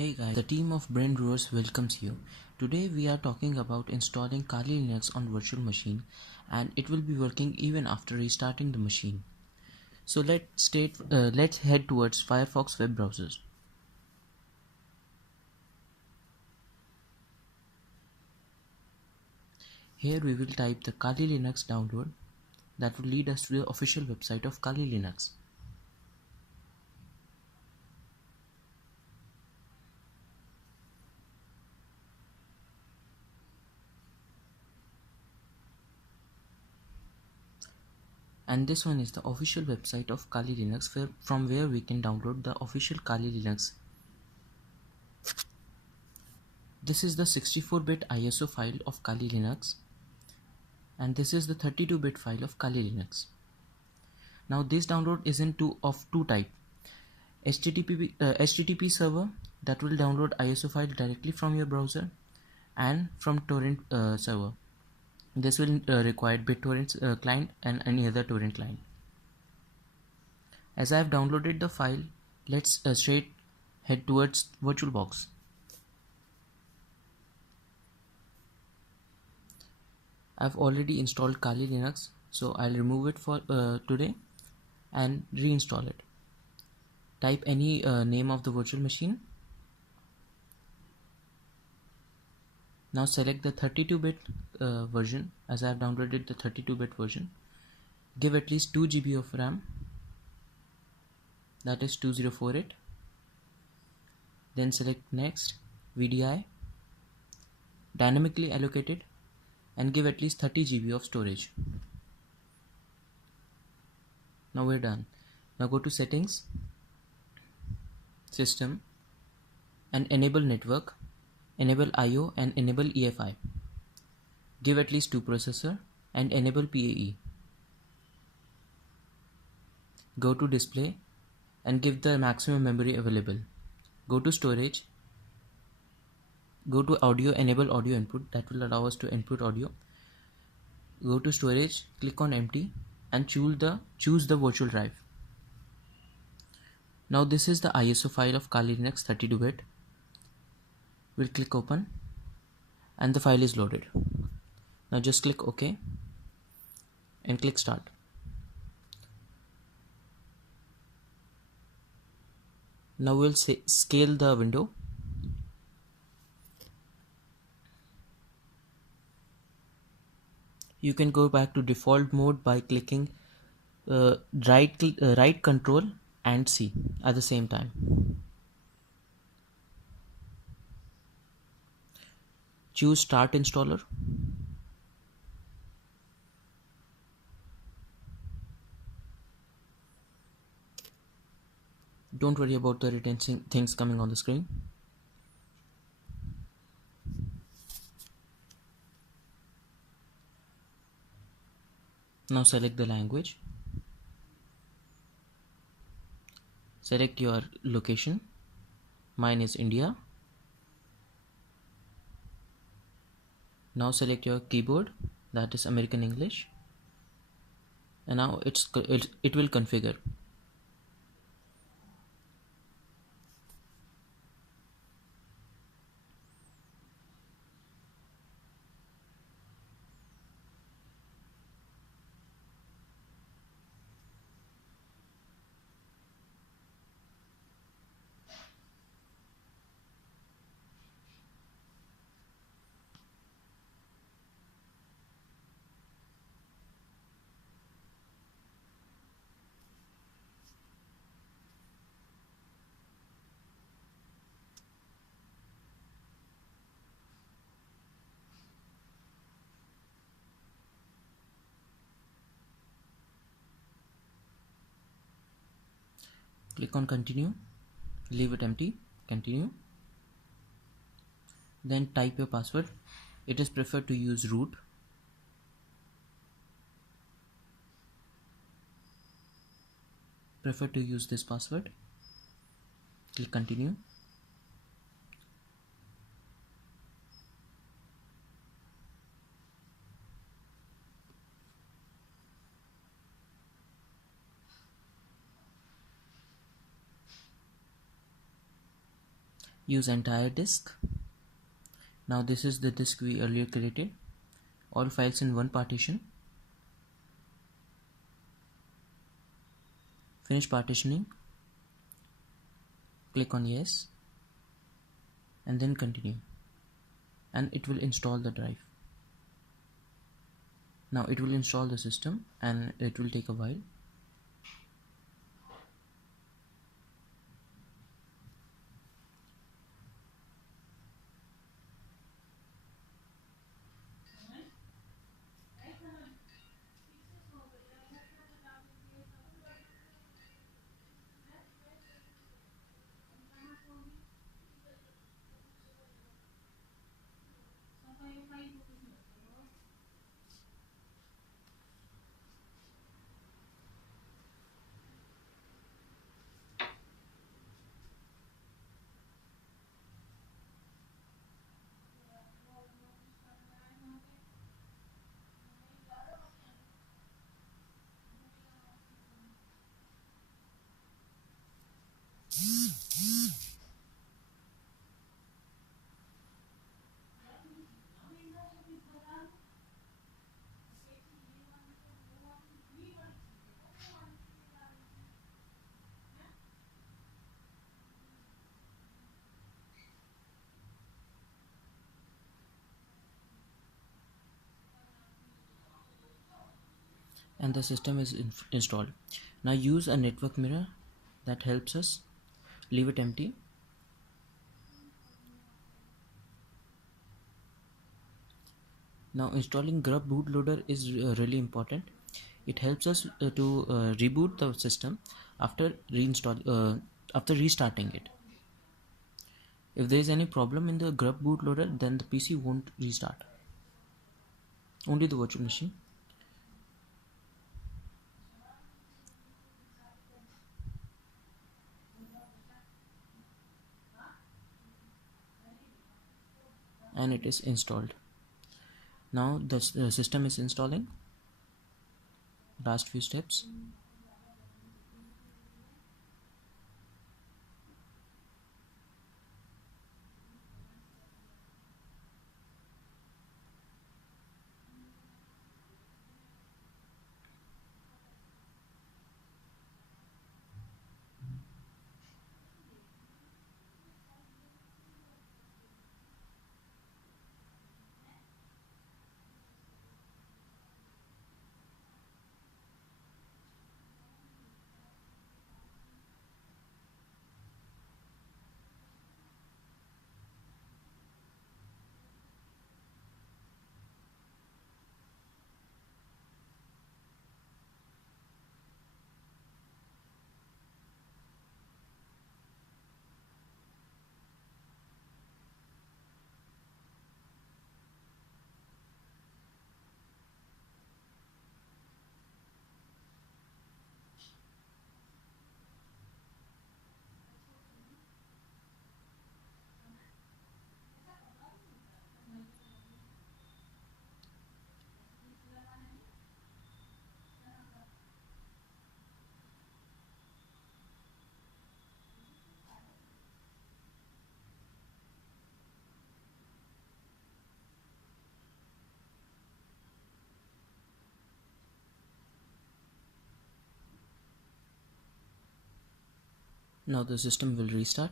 Hey guys, the team of Brain Brewers welcomes you. Today we are talking about installing Kali Linux on virtual machine, and it will be working even after restarting the machine. So let's head towards Firefox web browsers. Here we will type the Kali Linux download that will lead us to the official website of Kali Linux. And this one is the official website of Kali Linux from where we can download the official Kali Linux. This is the 64-bit ISO file of Kali Linux, and this is the 32-bit file of Kali Linux. Now this download is of two type: HTTP server that will download ISO file directly from your browser, and from torrent server. This will require BitTorrent client and any other torrent client. As I have downloaded the file, let's straight head towards VirtualBox. I've already installed Kali Linux, so I'll remove it for today and reinstall it. Type any name of the virtual machine. Now select the 32-bit version, as I have downloaded the 32-bit version. Give at least 2 GB of RAM, that is 2048. Then select next, VDI, dynamically allocated, and give at least 30 GB of storage. Now we're done. Now go to settings, system, and enable network, enable IO, and enable EFI. Give at least 2 processor and enable PAE. Go to display and give the maximum memory available. Go to storage, go to audio, enable audio input, that will allow us to input audio. Go to storage, click on empty, and choose the virtual drive. Now this is the ISO file of Kali Linux 32-bit. We'll click open and the file is loaded. Now just click OK and click start. Now we'll scale the window. You can go back to default mode by clicking right control and C at the same time. Choose start installer. Don't worry about the written things coming on the screen. Now select the language. Select your location. Mine is India. Now select your keyboard, that is American English. And now it will configure. Click on continue, leave it empty, continue. Then type your password. It is preferred to use root. Prefer to use this password. Click continue. use entire disk. Now this is the disk we earlier created, all files in one partition. Finish partitioning, click on yes, and then continue, and it will install the drive. Now it will install the system and it will take a while. And the system is installed. Now use a network mirror that helps us. Leave it empty. Now installing grub bootloader is really important. It helps us to reboot the system after restarting it. If there is any problem in the grub bootloader, then the PC won't restart, only the virtual machine. And it is installed. Now the system is installing. Last few steps. Now the system will restart.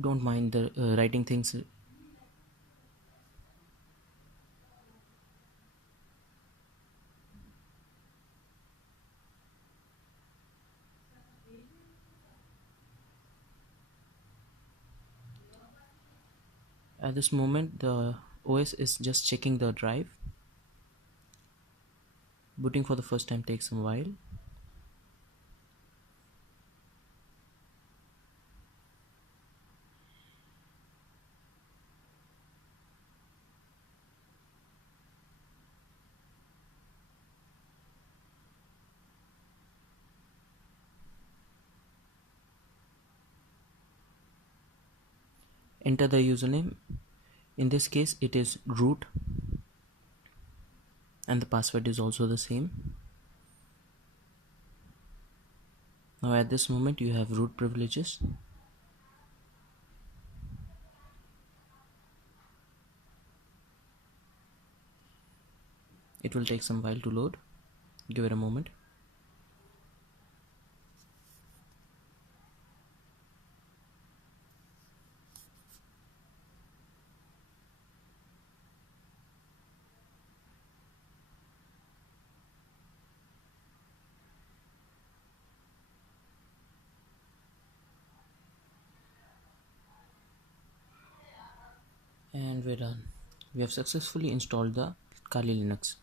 Don't mind the writing things. At this moment the OS is just checking the drive. Booting for the first time takes a while. Enter the username. In this case it is root, and the password is also the same. Now at this moment you have root privileges. It will take some while to load. Give it a moment. And we're done. We have successfully installed the Kali Linux.